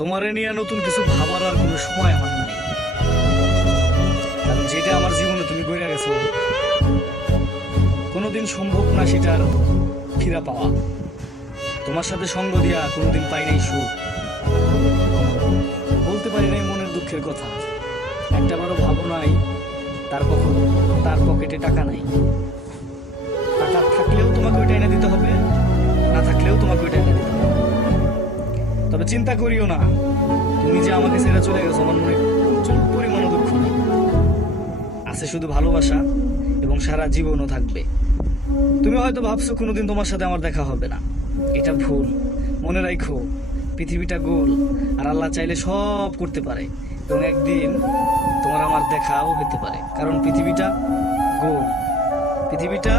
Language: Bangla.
তোমারে নিয়ে নতুন কিছু ভাবার আর কোনো সময় আমার নাই। কারণ যেটা আমার জীবনে তুমি কইরা গেছো কোনোদিন সম্ভব না সেটার ফিরা পাওয়া। তোমার সাথে সঙ্গ দিয়া কোনোদিন পাই নাই সুখ, বলতে পারি নাই মনের দুঃখের কথা। একটাবারও ভাবো নাই তার পকেটে টাকা নাই। টাকা থাকলেও তোমাকে ওইটা এনে দিতে হবে, না থাকলেও তোমাকে ওইটা এনে দিতে হবে। তবে চিন্তা করিও না, তুমি যে আমাকে ছেড়ে চলে গেছো আমার মনে চুল পরিমাণ দুঃখ নেই। আছে শুধু ভালোবাসা, এবং সারা জীবনও থাকবে। তুমি হয়তো ভাবছো কোনোদিন তোমার সাথে আমার দেখা হবে না, এটা ভুল। মনে রাখো পৃথিবীটা গোল, আর আল্লাহ চাইলে সব করতে পারে, এবং একদিন তোমার আমার দেখাও হতে পারে। কারণ পৃথিবীটা গোল, পৃথিবীটা